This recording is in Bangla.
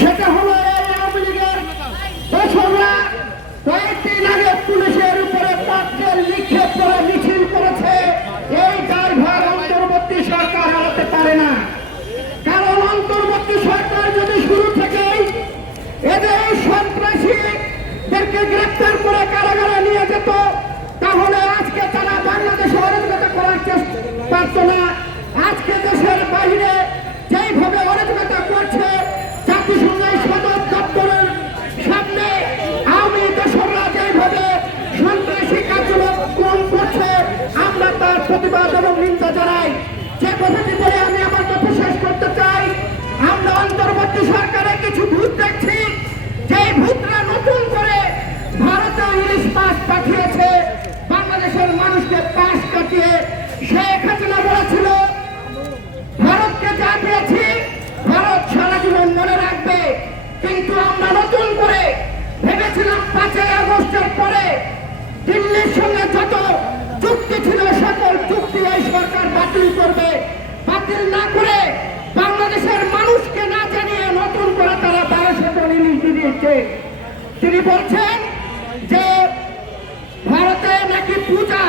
সেটা হলো এই আওয়ামী লীগের দোসররা কয়েকদিন আগে পুলিশের উপরে পাথর নিক্ষেপ করে মিছিল করেছে। এই দায়ভার অন্তর্বর্তী সরকার এড়াতে পারে না, কারণ অন্তর্বর্তী সরকার যদি শুরু থেকেই এদের সন্ত্রাসীদেরকে গ্রেপ্তার করে কারাগারে নিয়ে যেত, তাহলে আজকে তারা বাংলাদেশে অরাজকতা করার চেষ্টা পারত না। আজকে দেশের বাইরে যেইভাবে অরাজকতা করছে, জাতিসংঘের সদর দপ্তরের সামনে আওয়ামী দোসররা যেইভাবে সন্ত্রাসী কার্যক্রম করছে, আমরা তার প্রতিবাদ এবং নিন্দা জানাই। যে কথাটি বলে আমি আমার কথা শেষ করতে চাই, আমরা অন্তর্বর্তী সরকারে কিছু ভূত দেখছি, যেই ভূতরা নতুন করে ভারতে ইলিশ মাছ পাঠিয়েছে, বাংলাদেশের মানুষকে পাশ কাটিয়ে শেখ হাসিনা বলেছিল ভারতকে যা দিয়েছি ভারত সারা জীবন মনে রাখবে। কিন্তু আমরা নতুন করে ভেবেছিলাম 5ই আগস্টের পরে দিল্লির সঙ্গে যত চুক্তি ছিল সকল চুক্তি এই সরকার বাতিল করবে। বাতিল না করে বাংলাদেশের মানুষকে না জানিয়ে নতুন করে তারা 1200 টন ইলিশ দিয়েছে। তিনি বলছেন যে ভারতে নাকি পূজা